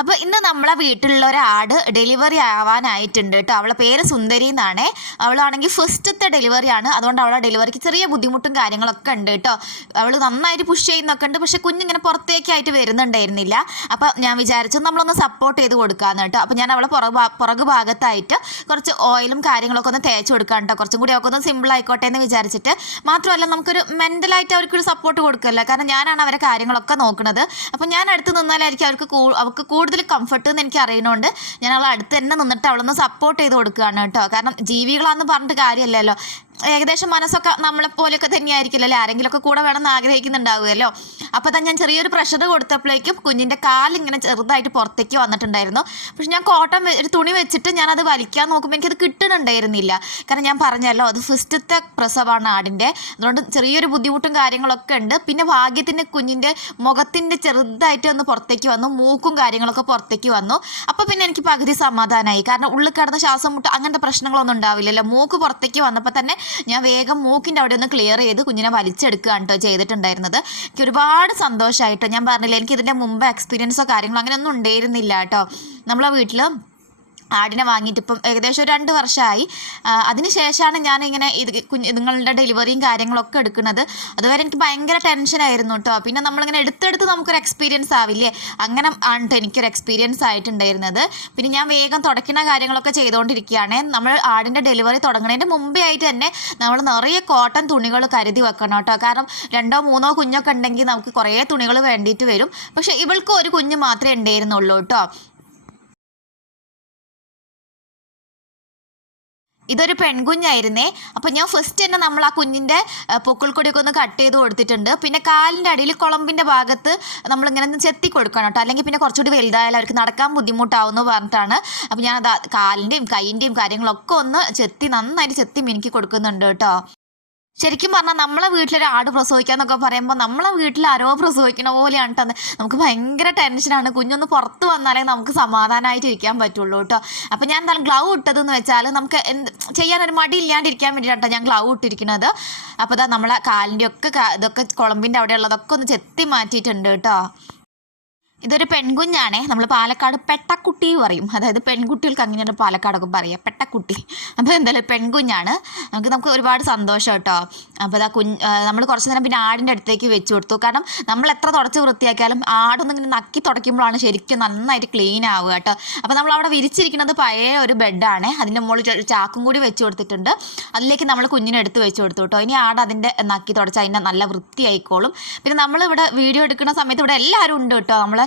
അപ്പോൾ ഇന്ന് നമ്മളെ വീട്ടിലുള്ള ഒരു ആട് ഡെലിവറി ആവാനായിട്ടുണ്ട് കേട്ടോ. അവളെ പേര് സുന്ദരി എന്നാണ്. അവളാണെങ്കിൽ ഫസ്റ്റത്തെ ഡെലിവറി ആണ്. അതുകൊണ്ട് അവളെ ഡെലിവറിക്ക് ചെറിയ ബുദ്ധിമുട്ടും കാര്യങ്ങളൊക്കെ ഉണ്ട് കേട്ടോ. അവൾ നന്നായിട്ട് പുഷ് ചെയ്യുന്നൊക്കെ ഉണ്ട്. പക്ഷെ കുഞ്ഞിങ്ങനെ പുറത്തേക്കായിട്ട് വരുന്നുണ്ടായിരുന്നില്ല. അപ്പോൾ ഞാൻ വിചാരിച്ചു നമ്മളൊന്ന് സപ്പോർട്ട് ചെയ്ത് കൊടുക്കാമെന്ന് കേട്ടോ. അപ്പോൾ ഞാൻ അവളെ പുറകു പുറകു ഭാഗത്തായിട്ട് കുറച്ച് ഓയിലും കാര്യങ്ങളൊക്കെ ഒന്ന് തേച്ച് കൊടുക്കാൻ കേട്ടോ. കുറച്ചും കൂടി അവൾക്ക് ഒന്ന് സിമ്പിൾ ആയിക്കോട്ടെ എന്ന് വിചാരിച്ചിട്ട് മാത്രമല്ല നമുക്കൊരു മെന്റലായിട്ട് അവർക്കൊരു സപ്പോർട്ട് കൊടുക്കല്ലോ? കാരണം ഞാനാണ് അവരെ കാര്യങ്ങളൊക്കെ നോക്കുന്നത് അപ്പോൾ ഞാൻ അടുത്ത് നിന്നാലായിരിക്കും അവർക്ക് അവർക്ക് കൂടുതൽ കംഫർട്ട് എന്ന് എനിക്ക് അറിയുന്നതുകൊണ്ട് ഞാൻ അവളെ അടുത്ത് തന്നെ നിന്നിട്ട് അവളൊന്ന് സപ്പോർട്ട് ചെയ്ത് കൊടുക്കുകയാണ് കേട്ടോ. കാരണം ജീവികളാന്ന് പറഞ്ഞിട്ട് കാര്യമല്ലല്ലോ ഏകദേശം മനസ്സൊക്കെ നമ്മളെ പോലെയൊക്കെ തന്നെയായിരിക്കില്ലല്ലോ? ആരെങ്കിലുമൊക്കെ കൂടെ വേണമെന്ന് ആഗ്രഹിക്കുന്നുണ്ടാവുമല്ലോ. അപ്പോൾ തന്നെ ഞാൻ ചെറിയൊരു പ്രഷർ കൊടുത്തപ്പോഴേക്കും കുഞ്ഞിന്റെ കാലിങ്ങനെ ചെറുതായിട്ട് പുറത്തേക്ക് വന്നിട്ടുണ്ടായിരുന്നു. പക്ഷെ ഞാൻ കോട്ടൺ ഒരു തുണി വെച്ചിട്ട് ഞാൻ അത് വലിക്കാൻ നോക്കുമ്പോൾ എനിക്കത് കിട്ടുന്നുണ്ടായിരുന്നില്ല. കാരണം ഞാൻ പറഞ്ഞല്ലോ അത് ഫസ്റ്റത്തെ പ്രസവമാണ് ആടിന്റെ അതുകൊണ്ട് ചെറിയൊരു ബുദ്ധിമുട്ടും കാര്യങ്ങളൊക്കെ ഉണ്ട്. പിന്നെ ഭാഗ്യത്തിന് കുഞ്ഞിന്റെ മുഖത്തിന്റെ ചെറുതായിട്ട് ഒന്ന് പുറത്തേക്ക് വന്നു. മൂക്കും കാര്യങ്ങളൊക്കെ പുറത്തേക്ക് വന്നു. അപ്പോൾ പിന്നെ എനിക്ക് പകുതി സമാധാനമായി കാരണം ഉള്ളിൽ കിടന്ന ശ്വാസം മുട്ട് അങ്ങനത്തെ പ്രശ്നങ്ങളൊന്നും ഉണ്ടാവില്ലല്ലോ. മൂക്ക് പുറത്തേക്ക് വന്നപ്പോൾ തന്നെ ഞാൻ വേഗം മൂക്കിന്റെ അവിടെ ഒന്ന് ക്ലിയർ ചെയ്ത് കുഞ്ഞിനെ വലിച്ചെടുക്കുകയാണ് കേട്ടോ ചെയ്തിട്ടുണ്ടായിരുന്നത്. എനിക്ക് ഒരുപാട് സന്തോഷമായിട്ടോ ഞാൻ പറഞ്ഞില്ല എനിക്ക് ഇതിന്റെ മുമ്പ് എക്സ്പീരിയൻസോ കാര്യങ്ങളോ അങ്ങനെയൊന്നും ഉണ്ടായിരുന്നില്ല കേട്ടോ നമ്മളെ വീട്ടിൽ ആടിനെ വാങ്ങിയിട്ട് ഇപ്പം ഏകദേശം ഒരു രണ്ട് വർഷമായി അതിന് ശേഷമാണ് ഞാൻ ഇങ്ങനെ ഇത് കുഞ്ഞ് നിങ്ങളുടെ ഡെലിവറിയും കാര്യങ്ങളൊക്കെ എടുക്കുന്നത്. അതുവരെ എനിക്ക് ഭയങ്കര ടെൻഷനായിരുന്നു കേട്ടോ. പിന്നെ നമ്മളിങ്ങനെ എടുത്തെടുത്ത് നമുക്കൊരു എക്സ്പീരിയൻസ് ആവില്ലേ? അങ്ങനെ ആണ് ട്ടോ എനിക്കൊരു എക്സ്പീരിയൻസ് ആയിട്ടുണ്ടായിരുന്നത്. പിന്നെ ഞാൻ വേഗം തുടയ്ക്കുന്ന കാര്യങ്ങളൊക്കെ ചെയ്തുകൊണ്ടിരിക്കുകയാണ്. നമ്മൾ ആടിന്റെ ഡെലിവറി തുടങ്ങുന്നതിന്റെ മുമ്പേ ആയിട്ട് തന്നെ നമ്മൾ നിറയെ കോട്ടൺ തുണികൾ കരുതി വെക്കണം കേട്ടോ. കാരണം രണ്ടോ മൂന്നോ കുഞ്ഞൊക്കെ ഉണ്ടെങ്കിൽ നമുക്ക് കുറേ തുണികൾ വേണ്ടിയിട്ട് വരും. പക്ഷേ ഇവൾക്ക് ഒരു കുഞ്ഞ് മാത്രമേ ഉണ്ടായിരുന്നുള്ളൂ കേട്ടോ. ഇതൊരു പെൺകുഞ്ഞായിരുന്നേ. അപ്പോൾ ഞാൻ ഫസ്റ്റ് തന്നെ നമ്മൾ ആ കുഞ്ഞിന്റെ പൊക്കിൾക്കൊടിയൊക്കെ ഒന്ന് കട്ട് ചെയ്ത് കൊടുത്തിട്ടുണ്ട്. പിന്നെ കാലിന്റെ അടിയിൽ കുളമ്പിന്റെ ഭാഗത്ത് നമ്മളിങ്ങനെ ഒന്ന് ചെത്തി കൊടുക്കണം കേട്ടോ. അല്ലെങ്കിൽ പിന്നെ കുറച്ചുകൂടി വലുതായാലും അവർക്ക് നടക്കാൻ ബുദ്ധിമുട്ടാവുമെന്ന് പറഞ്ഞിട്ടാണ്. അപ്പോൾ ഞാൻ അത് കാലിന്റെയും കൈയിന്റെയും കാര്യങ്ങളൊക്കെ ഒന്ന് ചെത്തി നന്നായിട്ട് ചെത്തി മിനുക്കി കൊടുക്കുന്നുണ്ട് കേട്ടോ. ശരിക്കും പറഞ്ഞാൽ നമ്മളെ വീട്ടിലൊരു ആട് പ്രസവിക്കാന്നൊക്കെ പറയുമ്പോൾ നമ്മളെ വീട്ടിൽ ആരോ പ്രസവിക്കണ പോലെയാണ് കേട്ടോ നമുക്ക് ഭയങ്കര ടെൻഷനാണ് കുഞ്ഞൊന്ന് പുറത്ത് വന്നാലേ നമുക്ക് സമാധാനമായിട്ട് ഇരിക്കാൻ പറ്റുള്ളൂ കേട്ടോ അപ്പോൾ ഞാൻ എന്താണ് ഗ്ലൗ ഇട്ടതെന്ന് വെച്ചാൽ നമുക്ക് എന്ത് ചെയ്യാനൊരു മടി ഇല്ലാണ്ടിരിക്കാൻ വേണ്ടിയിട്ടാണ് ഞാൻ ഗ്ലൗ ഇട്ടിരിക്കുന്നത് അപ്പോൾ ഇതാ നമ്മളെ കാലിന്റെ ഒക്കെ ഇതൊക്കെ കുളമ്പിന്റെ അവിടെയുള്ളതൊക്കെ ഒന്ന് ചെത്തി മാറ്റിയിട്ടുണ്ട് കേട്ടോ ഇതൊരു പെൺകുഞ്ഞാണേ. നമ്മൾ പാലക്കാട് പെട്ടക്കുട്ടി പറയും. അതായത് പെൺകുട്ടികൾക്ക് അങ്ങനെയാണ് പാലക്കാടൊക്കെ പറയുക പെട്ടക്കുട്ടി. അപ്പോൾ എന്തായാലും പെൺകുഞ്ഞാണ്. നമുക്ക് നമുക്ക് ഒരുപാട് സന്തോഷം കേട്ടോ. അപ്പോൾ അതാ കുഞ്ഞ് നമ്മൾ കുറച്ച് നേരം പിന്നെ ആടിന്റെ അടുത്തേക്ക് വെച്ച് കൊടുത്തു. കാരണം നമ്മൾ എത്ര തുടച്ച് വൃത്തിയാക്കിയാലും ആടൊന്നും ഇങ്ങനെ നക്കി തുടയ്ക്കുമ്പോഴാണ് ശരിക്കും നന്നായിട്ട് ക്ലീൻ ആവുക കേട്ടോ. അപ്പോൾ നമ്മൾ അവിടെ വിരിച്ചിരിക്കുന്നത് പഴയ ഒരു ബെഡാണ് അതിന്റെ മുകളിൽ ചാക്കും കൂടി വെച്ച് കൊടുത്തിട്ടുണ്ട്. അതിലേക്ക് നമ്മൾ കുഞ്ഞിനെ എടുത്ത് വെച്ച് കൊടുത്തു കേട്ടോ. ഇനി ആട് അതിന്റെ നക്കി തുടച്ച് അതിന്റെ നല്ല വൃത്തിയായിക്കോളും. പിന്നെ നമ്മളിവിടെ വീഡിയോ എടുക്കുന്ന സമയത്ത് ഇവിടെ എല്ലാവരും ഉണ്ട് കേട്ടോ. നമ്മളെ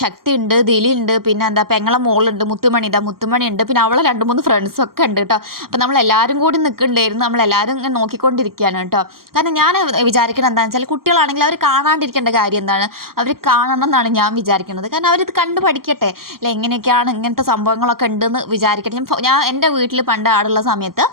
ശക്തി ഉണ്ട് ദിലി ഉണ്ട് പിന്നെ എന്താ പെങ്ങളെ മോളുണ്ട് മുത്തുമണി ഇതാ മുത്തുമണി ഉണ്ട് പിന്നെ അവളെ രണ്ട് മൂന്ന് ഫ്രണ്ട്സും ഒക്കെ ഉണ്ട് കേട്ടോ. അപ്പം നമ്മൾ എല്ലാവരും കൂടി നിൽക്കുന്നുണ്ടായിരുന്നു നമ്മളെല്ലാവരും ഇങ്ങനെ നോക്കിക്കൊണ്ടിരിക്കുകയാണ് കേട്ടോ. കാരണം ഞാൻ വിചാരിക്കുന്നത് എന്താണെന്ന് വെച്ചാൽ കുട്ടികളാണെങ്കിൽ അവർ കാണാണ്ടിരിക്കേണ്ട കാര്യം എന്താണ്? അവർ കാണണം എന്നാണ് ഞാൻ വിചാരിക്കുന്നത് കാരണം അവരിത് കണ്ട് പഠിക്കട്ടെ. അല്ലെ എങ്ങനെയൊക്കെയാണ് ഇങ്ങനത്തെ സംഭവങ്ങളൊക്കെ ഉണ്ടെന്ന് വിചാരിക്കട്ടെ. ഞാൻ എന്റെ വീട്ടിൽ പണ്ട് ആടുള്ള സമയത്ത്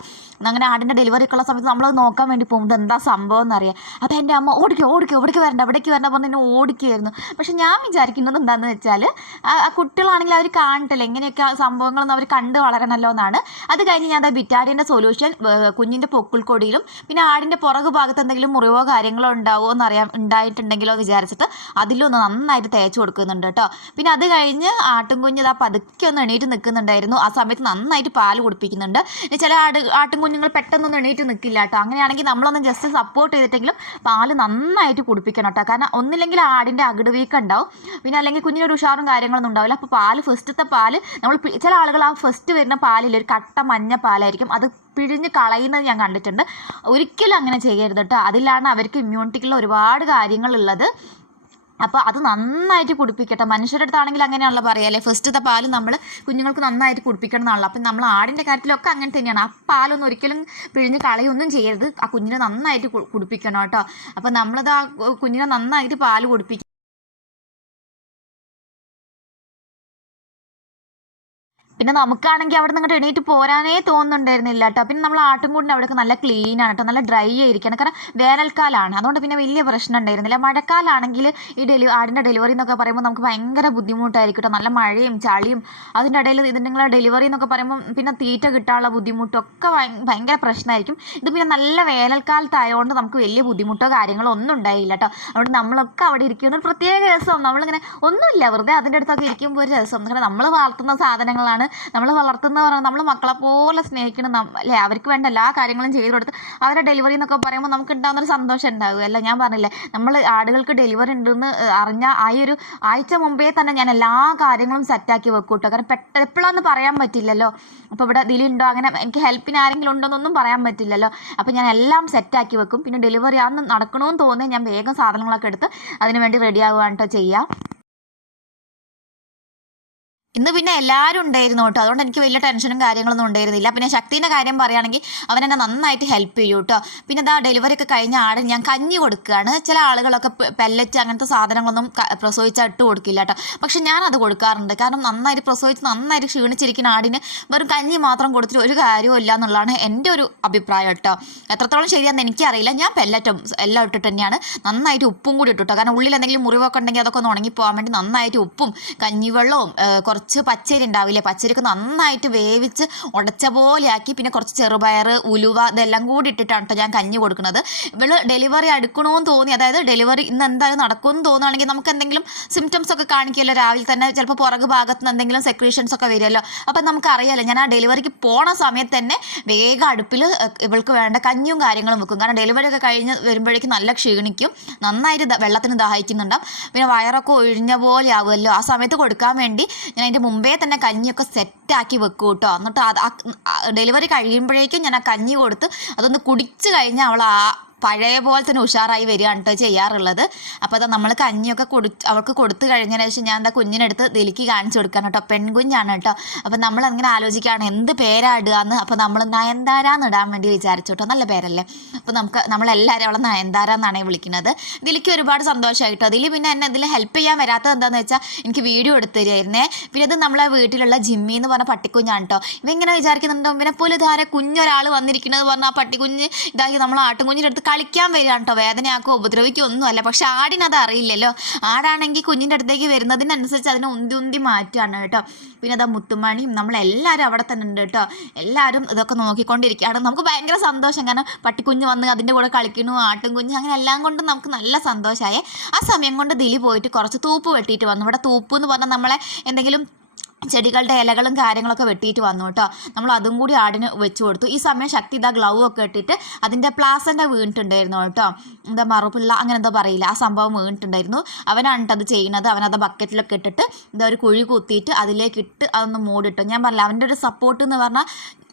അങ്ങനെ ആടിന്റെ ഡെലിവറി ഒക്കെ ഉള്ള സമയത്ത് നമ്മളത് നോക്കാൻ വേണ്ടി പോകും. എന്താ സംഭവം എന്നറിയാം അപ്പോൾ എന്റെ അമ്മ ഓടിക്കോ ഓടിക്കോ ഇവിടേക്ക് വരണ്ട ഇവിടേക്ക് വരണ്ട പറഞ്ഞ് എന്നെ ഓടിക്കുമായിരുന്നു പക്ഷെ ഞാൻ വിചാരിക്കുന്നത് എന്താണെന്ന് വെച്ചാൽ ആ ആ കുട്ടികളാണെങ്കിൽ അവർ കാണട്ടില്ല എങ്ങനെയൊക്കെ ആ സംഭവങ്ങളൊന്നും അവർ കണ്ട് വളരണമല്ലോ എന്നാണ്. അത് കഴിഞ്ഞ് ഞാൻ ബിറ്റാരിന്റെ സൊല്യൂഷൻ കുഞ്ഞിന്റെ പൊക്കിൾക്കൊടിയിലും പിന്നെ ആടിന്റെ പുറകു ഭാഗത്ത് എന്തെങ്കിലും മുറിവോ കാര്യങ്ങളോ ഉണ്ടാവുമോ എന്നറിയാൻ ഉണ്ടായിട്ടുണ്ടെങ്കിലോ വിചാരിച്ചിട്ട് അതിലൊന്ന് നന്നായിട്ട് തേച്ച് കൊടുക്കുന്നുണ്ട് കേട്ടോ. പിന്നെ അത് കഴിഞ്ഞ് ആട്ടും കുഞ്ഞ് ഇതാ പതുക്കെ ഒന്ന് എണീറ്റ് നിൽക്കുന്നുണ്ടായിരുന്നു. ആ സമയത്ത് നന്നായിട്ട് പാൽ കുടിപ്പിക്കുന്നുണ്ട്. ചില ആട് ആട്ടും കുഞ്ഞുങ്ങൾ പെട്ടെന്നൊന്നും എണീറ്റ് നിൽക്കില്ല കേട്ടോ അങ്ങനെയാണെങ്കിൽ നമ്മളൊന്ന് ജസ്റ്റ് സപ്പോർട്ട് ചെയ്തിട്ടെങ്കിലും പാൽ നന്നായിട്ട് കുടിപ്പിക്കണം കേട്ടോ കാരണം ഒന്നില്ലെങ്കിൽ ആടിന്റെ അകിട് വീക്കം ഉണ്ടാവും പിന്നെ അല്ലെങ്കിൽ കുഞ്ഞിനൊരു ഉഷാറും കാര്യങ്ങളൊന്നും ഉണ്ടാവില്ല. അപ്പോൾ പാൽ ഫസ്റ്റത്തെ പാൽ നമ്മൾ ചില ആളുകൾ ആ ഫസ്റ്റ് വരുന്ന പാലിൽ ഒരു കട്ട മഞ്ഞ പാലായിരിക്കും. അത് പിഴിഞ്ഞ് കളയുന്നത് ഞാൻ കണ്ടിട്ടുണ്ട്. ഒരിക്കലും അങ്ങനെ ചെയ്യരുത് കേട്ടോ അതിലാണ് അവർക്ക് ഇമ്മ്യൂണിറ്റിക്കുള്ള ഒരുപാട് കാര്യങ്ങളുള്ളത്. അപ്പോൾ അത് നന്നായിട്ട് കുടിപ്പിക്കട്ടെ. മനുഷ്യരുടെ അടുത്താണെങ്കിൽ അങ്ങനെയാണല്ലോ പറയുക ഫസ്റ്റ് ഫസ്റ്റത്തെ പാൽ നമ്മൾ കുഞ്ഞുങ്ങൾക്ക് നന്നായിട്ട് കുടിപ്പിക്കണം എന്നാണല്ലോ അപ്പം നമ്മൾ ആടിന്റെ കാര്യത്തിലൊക്കെ അങ്ങനെ തന്നെയാണ്. ആ പാലൊന്നും ഒരിക്കലും പിഴിഞ്ഞ് കളയൊന്നും ചെയ്യരുത്. ആ കുഞ്ഞിനെ നന്നായിട്ട് കുടിപ്പിക്കണം കേട്ടോ. അപ്പോൾ നമ്മളത് ആ കുഞ്ഞിനെ നന്നായിട്ട് പാൽ കുടിപ്പിക്കും പിന്നെ നമുക്കാണെങ്കിൽ അവിടെ നിന്ന് എണീറ്റ് പോരാനേ തോന്നുന്നുണ്ടായിരുന്നില്ല കേട്ടോ. പിന്നെ നമ്മൾ ആട്ടുംകൂടിന്റെ അവിടെയൊക്കെ നല്ല ക്ലീൻ ആണ് കേട്ടോ. നല്ല ഡ്രൈ ആയിരിക്കണം. കാരണം വേനൽക്കാലമാണ് അതുകൊണ്ട് പിന്നെ വലിയ പ്രശ്നം ഉണ്ടായിരുന്നില്ല. മഴക്കാലമാണെങ്കിൽ ഈ ഡെലിവറി ആടിന്റെ ഡെലിവറി എന്നൊക്കെ പറയുമ്പോൾ നമുക്ക് ഭയങ്കര ബുദ്ധിമുട്ടായിരിക്കും കേട്ടോ. നല്ല മഴയും ചളിയും അതിന്റെ ഇടയിൽ ഇതിന്റെ ഡെലിവറി എന്നൊക്കെ പറയുമ്പോൾ പിന്നെ തീറ്റ കിട്ടാനുള്ള ബുദ്ധിമുട്ടും ഒക്കെ ഭയ- ഭയങ്കര പ്രശ്നമായിരിക്കും. ഇത് പിന്നെ നല്ല വേനൽക്കാലത്തായതുകൊണ്ട് നമുക്ക് വലിയ ബുദ്ധിമുട്ടോ കാര്യങ്ങളോ ഒന്നും ഉണ്ടായില്ല കേട്ടോ. അതുകൊണ്ട് നമ്മളൊക്കെ അവിടെ ഇരിക്കുന്ന ഒരു പ്രത്യേക രസം. നമ്മളിങ്ങനെ ഒന്നുമില്ല. വെറുതെ അതിന്റെ അടുത്തൊക്കെ ഇരിക്കുമ്പോൾ ഒരു രസം. നമ്മൾ വളർത്തുന്ന സാധനങ്ങളാണ് നമ്മൾ വളർത്തുന്ന പറഞ്ഞാൽ നമ്മൾ മക്കളെ പോലെ സ്നേഹിക്കണം അല്ലേ? അവർക്ക് വേണ്ട എല്ലാ കാര്യങ്ങളും ചെയ്തു കൊടുത്ത് അവരുടെ ഡെലിവറി എന്നൊക്കെ പറയുമ്പോൾ നമുക്ക് ഉണ്ടാകുന്നൊരു സന്തോഷം ഉണ്ടാകും അല്ല? ഞാൻ പറഞ്ഞില്ലേ നമ്മൾ ആടുകൾക്ക് ഡെലിവറി ഉണ്ടെന്ന് അറിഞ്ഞ ആ ഒരു ആഴ്ച മുമ്പേ തന്നെ ഞാൻ എല്ലാ കാര്യങ്ങളും സെറ്റാക്കി വെക്കും കേട്ടോ കാരണം പെട്ടെന്ന് എപ്പോഴാന്ന് പറയാൻ പറ്റില്ലല്ലോ. അപ്പോൾ ഇവിടെ ഇതിലുണ്ടോ അങ്ങനെ എനിക്ക് ഹെൽപ്പിന് ആരെങ്കിലും ഉണ്ടോന്നൊന്നും പറയാൻ പറ്റില്ലല്ലോ. അപ്പോൾ ഞാൻ എല്ലാം സെറ്റാക്കി വെക്കും. പിന്നെ ഡെലിവറി ആണെന്ന് നടക്കണമെന്ന് തോന്നി ഞാൻ വേഗം സാധനങ്ങളൊക്കെ എടുത്ത് അതിന് വേണ്ടി റെഡി ആവുകയാണ് കേട്ടോ ചെയ്യുക ഇന്ന് പിന്നെ എല്ലാവരും ഉണ്ടായിരുന്നു കേട്ടോ. അതുകൊണ്ട് എനിക്ക് വലിയ ടെൻഷനും കാര്യങ്ങളൊന്നും ഉണ്ടായിരുന്നില്ല. പിന്നെ ശക്തിന്റെ കാര്യം പറയുകയാണെങ്കിൽ അവൻ എന്നെ നന്നായിട്ട് ഹെൽപ്പ് ചെയ്യും കേട്ടോ. പിന്നെ ഇതാ ഡെലിവറി ഒക്കെ കഴിഞ്ഞ ആട് ഞാൻ കഞ്ഞി കൊടുക്കുകയാണ്. ചില ആളുകളൊക്കെ പെല്ലറ്റ് അങ്ങനത്തെ സാധനങ്ങളൊന്നും പ്രസവിച്ച് ഇട്ട് കൊടുക്കില്ല കേട്ടോ. പക്ഷെ ഞാനത് കൊടുക്കാറുണ്ട്. കാരണം നന്നായിട്ട് പ്രസവിച്ച് നന്നായിട്ട് ക്ഷീണിച്ചിരിക്കുന്ന ആടിന് വെറും കഞ്ഞി മാത്രം കൊടുത്തിട്ട് ഒരു കാര്യവും ഇല്ല എന്നുള്ളതാണ് എന്റെ ഒരു അഭിപ്രായം കേട്ടോ. എത്രത്തോളം ശരിയാണെന്ന് എനിക്കറിയില്ല. ഞാൻ പെല്ലറ്റും എല്ലാം ഇട്ടിട്ട് തന്നെയാണ് നന്നായിട്ട് ഉപ്പും കൂടി ഇട്ടു കാരണം ഉള്ളിൽ എന്തെങ്കിലും മുറിവൊക്കെ ഉണ്ടെങ്കിൽ അതൊക്കെ ഒന്ന് ഉണങ്ങിപ്പോകാൻ വേണ്ടി നന്നായിട്ട് ഉപ്പും കഞ്ഞിവെള്ളവും ഏ, കുറച്ച് പച്ചരി ഉണ്ടാവില്ലേ? പച്ചരിക്ക് നന്നായിട്ട് വേവിച്ച് ഉടച്ച പോലെ ആക്കി പിന്നെ കുറച്ച് ചെറുപയർ ഉലുവ ഇതെല്ലാം കൂടി ഇട്ടിട്ടാണ് കേട്ടോ ഞാൻ കഞ്ഞി കൊടുക്കുന്നത്. ഇവൾ ഡെലിവറി അടുക്കണമെന്ന് തോന്നി. അതായത് ഡെലിവറി ഇന്ന് എന്തായാലും നടക്കുമെന്ന് തോന്നുകയാണെങ്കിൽ നമുക്ക് എന്തെങ്കിലും സിംറ്റംസ് ഒക്കെ കാണിക്കുമല്ലോ. രാവിലെ തന്നെ ചിലപ്പോൾ പുറകു ഭാഗത്ത് നിന്ന് എന്തെങ്കിലും സെക്രീഷൻസ് ഒക്കെ വരുമല്ലോ. അപ്പം നമുക്ക് അറിയാമല്ലോ ഞാൻ ആ ഡെലിവറിക്ക് പോണ സമയത്ത് തന്നെ വേഗം അടുപ്പിൽ ഇവൾക്ക് വേണ്ട കഞ്ഞിയും കാര്യങ്ങളും വെക്കും. കാരണം ഡെലിവറി ഒക്കെ കഴിഞ്ഞ് വരുമ്പോഴേക്കും നല്ല ക്ഷീണിക്കും. നന്നായിട്ട് വെള്ളത്തിന് ദാഹിക്കുന്നുണ്ടാവും. പിന്നെ വയറൊക്കെ ഒഴിഞ്ഞ പോലെ ആവുമല്ലോ. ആ സമയത്ത് കൊടുക്കാൻ വേണ്ടി ഞാൻ അതിന്റെ മുമ്പേ തന്നെ കഞ്ഞിയൊക്കെ സെറ്റാക്കി വെക്കും കേട്ടോ എന്നിട്ട് അത് ഡെലിവറി കഴിയുമ്പോഴേക്കും ഞാൻ ആ കഞ്ഞി കൊടുത്ത് അതൊന്ന് കുടിച്ച് കഴിഞ്ഞാൽ അവൾ ആ പഴയ പോലെ തന്നെ ഉഷാറായി വരികയാണ് കേട്ടോ ചെയ്യാറുള്ളത്. അപ്പോൾ അതാ നമ്മൾ കഞ്ഞിയൊക്കെ കൊടു അവൾക്ക് കൊടുത്തു കഴിഞ്ഞതിന് ശേഷം ഞാൻ എന്താ കുഞ്ഞിനെടുത്ത് ദിലിക്ക് കാണിച്ചു കൊടുക്കാൻ കേട്ടോ പെൺകുഞ്ഞാണ് കേട്ടോ അപ്പോൾ നമ്മൾ അങ്ങനെ ആലോചിക്കുകയാണ് എന്ത് പേരാടുക എന്ന് അപ്പോൾ നമ്മൾ നയന്താര എന്ന് ഇടാൻ വേണ്ടി വിചാരിച്ചു കേട്ടോ നല്ല പേരല്ലേ? അപ്പോൾ നമുക്ക് നമ്മളെല്ലാവരും അവളെ നയന്താര എന്നാണ് വിളിക്കുന്നത്. ദിലിക്ക് ഒരുപാട് സന്തോഷമായിട്ടോ ദിലി പിന്നെ എന്നെ ഇതിൽ ഹെൽപ്പ് ചെയ്യാൻ വരാത്തത് എന്താണെന്ന് വെച്ചാൽ എനിക്ക് വീഡിയോ എടുത്തു തരുമായിരുന്നേ പിന്നെ ഇത് നമ്മളെ വീട്ടിലുള്ള ജിമ്മി എന്ന് പറഞ്ഞ പട്ടിക്കുഞ്ഞാണ് കേട്ടോ ഇവ ഇങ്ങനെ വിചാരിക്കുന്നുണ്ടോ പിന്നെ പോലെ ധാര കുഞ്ഞൊരാൾ വന്നിരിക്കുന്നത് പറഞ്ഞാൽ ആ പട്ടിക്കുഞ്ഞ് ഇതാക്കി നമ്മൾ ആട്ടുകുഞ്ഞിന്റെ അടുത്ത് കളിക്കാൻ വരികയാണ് കേട്ടോ വേദനയാക്കോ ഉപദ്രവിക്കോ ഒന്നുമല്ല. പക്ഷെ ആടിനത് അറിയില്ലല്ലോ. ആടാണെങ്കിൽ കുഞ്ഞിന്റെ അടുത്തേക്ക് വരുന്നതിനനുസരിച്ച് അതിനെ ഉന്തി ഉന്തി മാറ്റുകയാണ് കേട്ടോ. പിന്നെ അതാ മുത്തുമണിയും നമ്മളെല്ലാവരും അവിടെ തന്നെ ഉണ്ട് കേട്ടോ. എല്ലാവരും ഇതൊക്കെ നോക്കിക്കൊണ്ടിരിക്കുകയാണ്. നമുക്ക് ഭയങ്കര സന്തോഷം. കാരണം പട്ടിക്കുഞ്ഞ് വന്ന് അതിന്റെ കൂടെ കളിക്കുന്നു ആട്ടും കുഞ്ഞ് അങ്ങനെ എല്ലാം കൊണ്ടും നമുക്ക് നല്ല സന്തോഷമായി. ആ സമയം കൊണ്ട് ദിലി പോയിട്ട് കുറച്ച് തൂപ്പ് വെട്ടിയിട്ട് വന്നു. ഇവിടെ തൂപ്പ് എന്ന് പറഞ്ഞാൽ നമ്മളെ എന്തെങ്കിലും ചെടികളുടെ ഇലകളും കാര്യങ്ങളൊക്കെ വെട്ടിയിട്ട് വന്നു കേട്ടോ. നമ്മൾ അതും കൂടി ആടിന് വെച്ച് കൊടുത്തു. ഈ സമയം ശക്തി ഇതാ ഗ്ലൗ ഒക്കെ ഇട്ടിട്ട് അതിന്റെ പ്ലാസന്റെ വീണിട്ടുണ്ടായിരുന്നു കേട്ടോ. എന്താ മറുപിള്ള അങ്ങനെ എന്താ പറയില്ല. ആ സംഭവം വീണിട്ടുണ്ടായിരുന്നു. അവനാണ് അത് ചെയ്യുന്നത്. അവനത് ബക്കറ്റിലൊക്കെ ഇട്ടിട്ട് എന്താ ഒരു കുഴി കുത്തിയിട്ട് അതിലേക്ക് ഇട്ട് അതൊന്ന് മൂടിട്ടു. ഞാൻ പറഞ്ഞില്ല അവന്റെ ഒരു സപ്പോർട്ട് എന്ന് പറഞ്ഞാൽ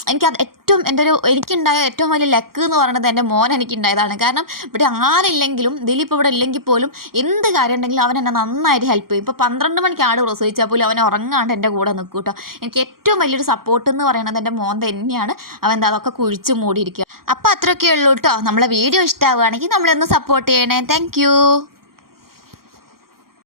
എനിക്കത് ഏറ്റവും എന്റെ ഒരു എനിക്കുണ്ടായ ഏറ്റവും വലിയ ലക്ക് എന്ന് പറയുന്നത് എന്റെ മോൻ എനിക്കുണ്ടായതാണ്. കാരണം ഇവിടെ ആരില്ലെങ്കിലും ദിലീപ് ഇവിടെ ഇല്ലെങ്കിൽ പോലും എന്ത് കാര്യം ഉണ്ടെങ്കിലും അവൻ എന്നെ നന്നായിട്ട് ഹെൽപ്പ് ചെയ്യും. ഇപ്പോൾ പന്ത്രണ്ട് മണിക്ക് ആട് പ്രസവിച്ചാൽ പോലും അവൻ ഉറങ്ങാണ്ട് എന്റെ കൂടെ നിൽക്കും കേട്ടോ. എനിക്ക് ഏറ്റവും വലിയൊരു സപ്പോർട്ട് എന്ന് പറയുന്നത് എന്റെ മോൻ തന്നെയാണ്. അവൻ എന്താ അതൊക്കെ കുഴിച്ച് മൂടിയിരിക്കുക അപ്പോൾ അത്രയൊക്കെ ഉള്ളൂ കേട്ടോ. നമ്മളെ വീഡിയോ ഇഷ്ടമാവുകയാണെങ്കിൽ നമ്മളൊന്ന് സപ്പോർട്ട് ചെയ്യണേ. താങ്ക്